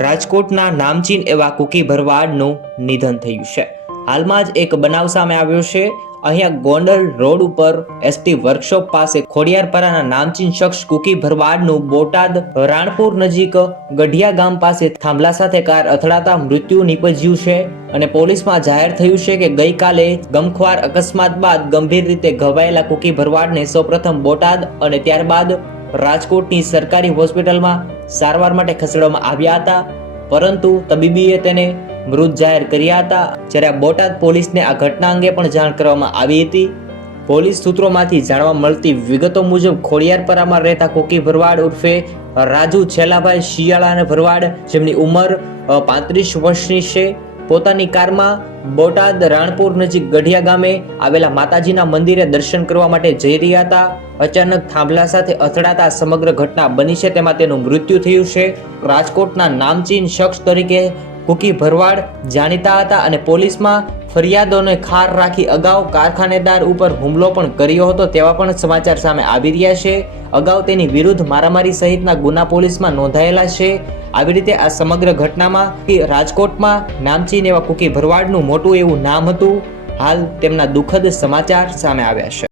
રાજકોટના નામચીન એવા કુકી ભરવાડનું નિધન થયું છે। હાલમાં જ એક બનાવ સામે આવ્યો છે। અહીંયા ગોંડલ રોડ ઉપર એસટી વર્કશોપ પાસે ખોડિયારપરાના નામચીન શખ્સ કુકી ભરવાડનું બોટાદ રાણપુર નજીક ગઢિયા ગામ પાસે થાંભલા સાથે કાર અથડાતા મૃત્યુ નિપજ્યું છે અને પોલીસમાં જાહેર થયું છે કે ગઈકાલે ગમખ્વાર અકસ્માત બાદ ગંભીર રીતે ઘવાયેલા કુકી ભરવાડને સૌપ્રથમ બોટાદ અને ત્યારબાદ રાજકોટની સરકારી હોસ્પિટલમાં સારવાર માટે ખસેડવામાં આવ્યા હતા, પરંતુ તબીબીએ તેને મૃત જાહેર કર્યા હતા। જ્યારે બોટાદ પોલીસને આ ઘટના અંગે પણ જાણ કરવામાં આવી હતી। પોલીસ સૂત્રોમાંથી જાણવા મળતી વિગતો મુજબ ખોડિયારપરામાં રહેતા કુકી ભરવાડ ઉર્ફે રાજુ છેલાભાઈ શિયાળા ભરવાડ, જેમની ઉંમર 35 વર્ષની છે, પોતાની કારમાં બોટાદ રાણપુર નજીક ગઢિયા ગામે આવેલા માતાજીના મંદિરે દર્શન કરવા માટે જઈ રહ્યા હતા। અચાનક થાંભલા સાથે અથડાતા સમગ્ર ઘટના બની છે, તેમાં તેનું મૃત્યુ થયું છે। રાજકોટના નામચીન શખ્સ તરીકે કુકી ભરવાડ જાણીતા હતા અને પોલીસમાં ફરિયાદોને ખાર રાખી અગાઉ કારખાનેદાર ઉપર હુમલો પણ કર્યો હતો તેવા પણ સમાચાર સામે આવી રહ્યા છે। અગાઉ તેની વિરુદ્ધ મારામારી સહિતના ગુના પોલીસમાં નોંધાયેલા છે। આવી રીતે આ સમગ્ર ઘટનામાં રાજકોટમાં નામચીન એવા કુકી ભરવાડનું મોટું એવું નામ હતું। હાલ તેમના દુઃખદ સમાચાર સામે આવ્યા છે।